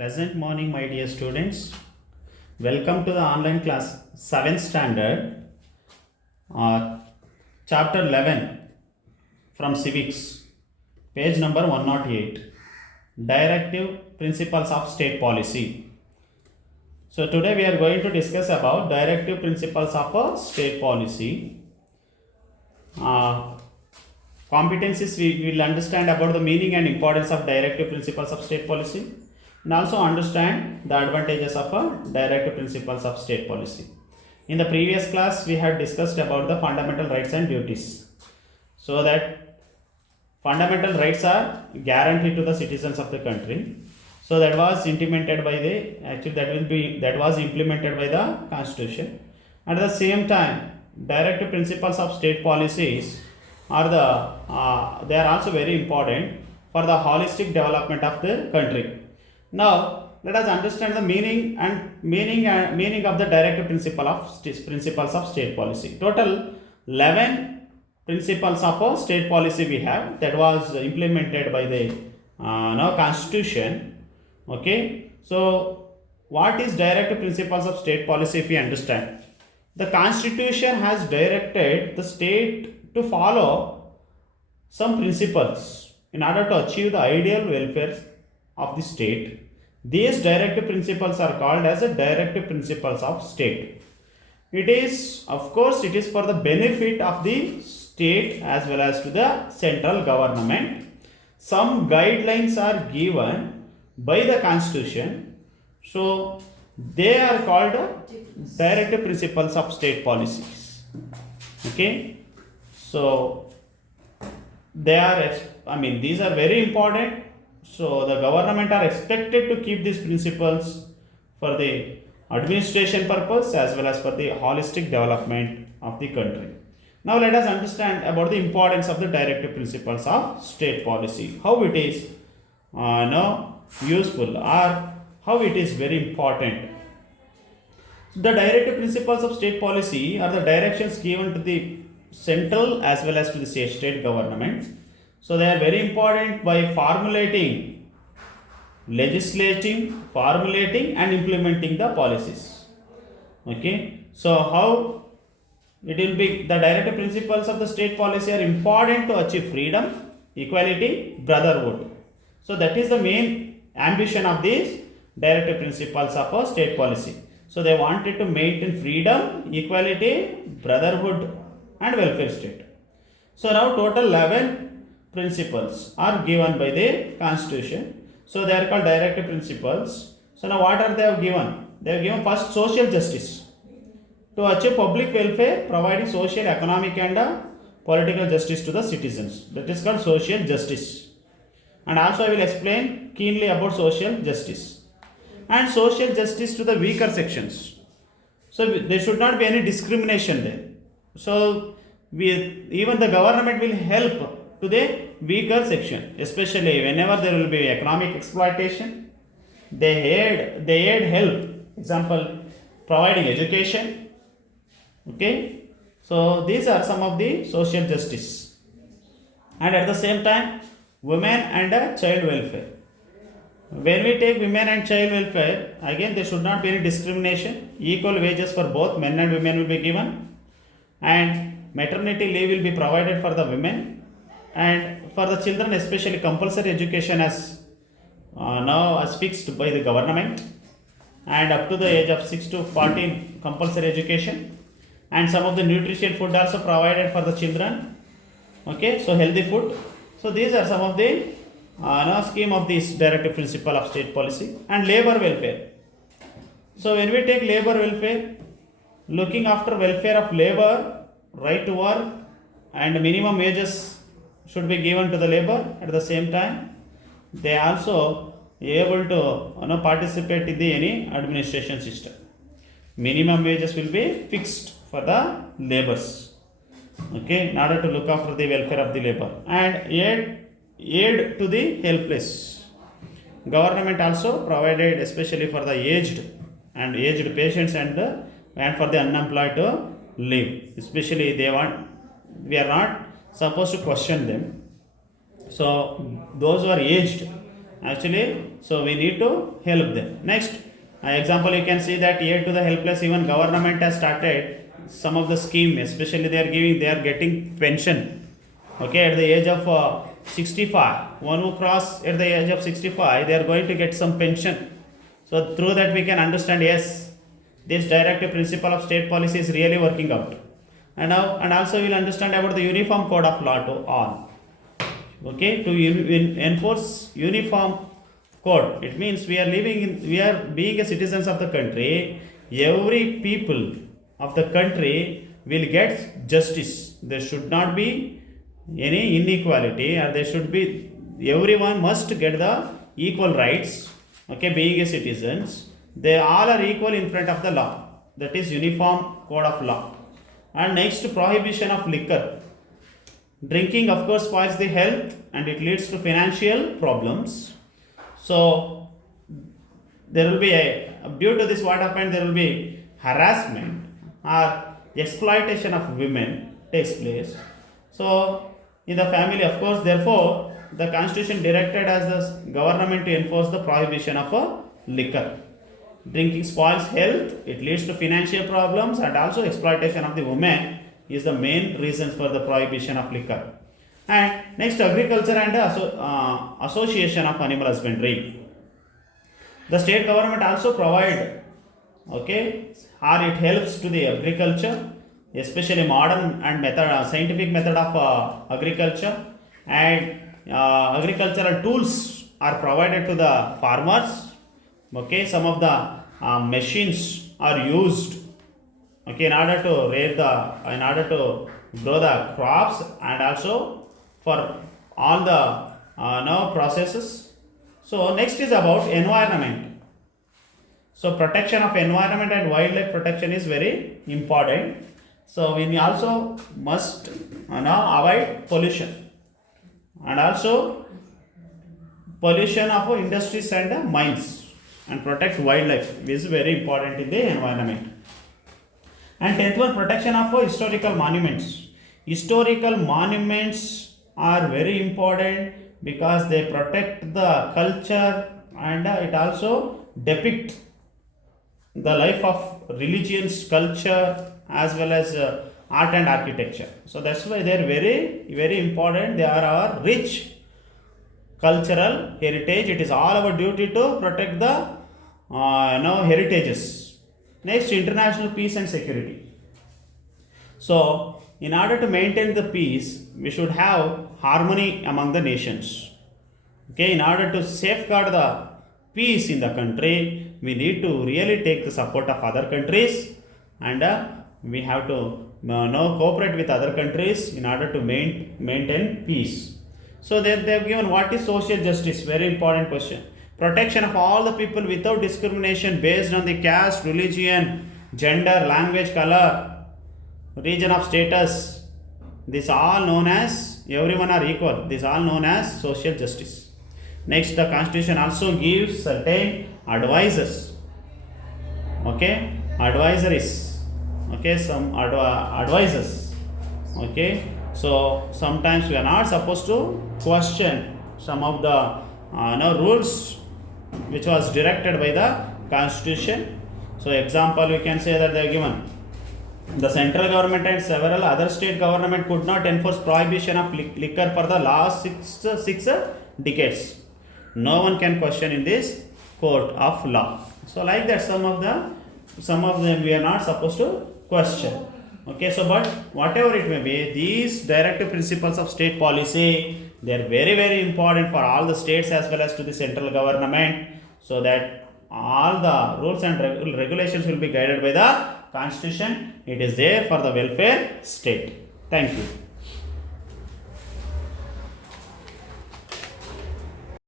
Pleasant morning, my dear students. Welcome to the online class 7th standard, uh, chapter 11 from civics, page number 108, directive principles of state policy. So today we are going to discuss about directive principles of a state policy. Competencies we will understand about the meaning and importance of directive principles of state policy, and also understand the advantages of a directive principles of state policy. In the previous class we had discussed about the fundamental rights and duties, so that fundamental rights are guaranteed to the citizens of the country. So that was implemented by that was implemented by the constitution. At the same time, directive principles of state policies are they are also very important for the holistic development of the country. Now let us understand the meaning of the directive principles of state policy. Total 11 principles of a state policy we have, that was implemented by the constitution. Okay, so what is directive principles of state policy? If we understand, the constitution has directed the state to follow some principles in order to achieve the ideal welfare of the state. These directive principles are called as the directive principles of state. It is for the benefit of the state as well as to the central government. Some guidelines are given by the constitution, so they are called directive principles of state policies. Okay, so these are very important. So the government are expected to keep these principles for the administration purpose as well as for the holistic development of the country. Now let us understand about the importance of the directive principles of state policy, how it is useful or how it is very important. The directive principles of state policy are the directions given to the central as well as to the state government. So they are very important by formulating and implementing the policies. Okay, so how it will be, the directive principles of the state policy are important to achieve freedom, equality, brotherhood. So that is the main ambition of these directive principles of a state policy. So they wanted to maintain freedom, equality, brotherhood and welfare state. So now total 11 principles are given by the constitution. So they are called directive principles. So now what are they have given? They have given first social justice. To achieve public welfare, providing social, economic and political justice to the citizens. That is called social justice. And also I will explain keenly about social justice. And social justice to the weaker sections. So there should not be any discrimination there. So even the government will help to the weaker section, especially whenever there will be economic exploitation. They aid help. Example, providing education. Okay, so these are some of the social justice. And at the same time, women and child welfare. When we take women and child welfare, again there should not be any discrimination. Equal wages for both men and women will be given, and maternity leave will be provided for the women, and for the children especially compulsory education as now as fixed by the government, and up to the age of 6 to 14 compulsory education, and some of the nutrition food also provided for the children. Okay, so healthy food. So these are some of the scheme of this directive principle of state policy. And labor welfare. So when we take labor welfare, looking after welfare of labor, right to work and minimum wages should be given to the labor. At the same time, they also able to participate in the any administration system. Minimum wages will be fixed for the laborers. Okay, in order to look after the welfare of the labor, and aid to the helpless. Government also provided especially for the aged patients and for the unemployed to live. Especially we are not supposed to question them. So those who are aged, actually, so we need to help them. Next example, you can see that aid to the helpless, even government has started some of the scheme, especially they are getting pension, okay, at the age of 65. One who cross at the age of 65, they are going to get some pension. So through that we can understand, yes, this directive principle of state policy is really working out. And now, and also we'll understand about the uniform code of law to all. Okay, to enforce uniform code, it means we are living in, we are being a citizens of the country. Every people of the country will get justice. There should not be any inequality, and there should be, everyone must get the equal rights. Okay, being a citizens, they all are equal in front of the law. That is uniform code of law. And next, prohibition of liquor. Drinking, of course, spoils the health and it leads to financial problems. So there will be due to this, what happened, there will be harassment or exploitation of women takes place. So in the family, of course, therefore the constitution directed as the government to enforce the prohibition of liquor. Drinking spoils health, it leads to financial problems, and also exploitation of the women is the main reasons for the prohibition of liquor. And next, agriculture and association of animal husbandry. The state government also provide, okay, or it helps to the agriculture, especially modern and scientific method of agriculture, and agricultural tools are provided to the farmers. Okay, some of the machines are used, okay, in order to in order to grow the crops, and also for all the processes. So next is about environment. So protection of environment and wildlife protection is very important. So we also must avoid pollution, and also pollution of industries and mines, and protect wildlife is very important in the environment. And 10th one, protection of historical monuments. Historical monuments are very important because they protect the culture, and it also depict the life of religions, culture, as well as art and architecture. So that's why they are very, very important. They are our rich cultural heritage. It is all our duty to protect the heritages. Next, international peace and security. So in order to maintain the peace, we should have harmony among the nations. Okay, in order to safeguard the peace in the country, we need to really take the support of other countries, and we have to cooperate with other countries in order to maintain peace. So they have given what is social justice, very important question. Protection of all the people without discrimination based on the caste, religion, gender, language, color, region of status. This all known as, everyone are equal. This all known as social justice. Next, the constitution also gives certain advisors. Okay, advisories. Okay, some advisors. Okay, so sometimes we are not supposed to question some of the rules which was directed by the constitution. So example, we can say that they are given, the central government and several other state government could not enforce prohibition of liquor for the last six decades. No one can question in this court of law. So like that, some of them we are not supposed to question. Okay, so but whatever it may be, these directive principles of state policy, they are very, very important for all the states as well as to the central government, so that all the rules and regulations will be guided by the constitution. It is there for the welfare state. Thank you.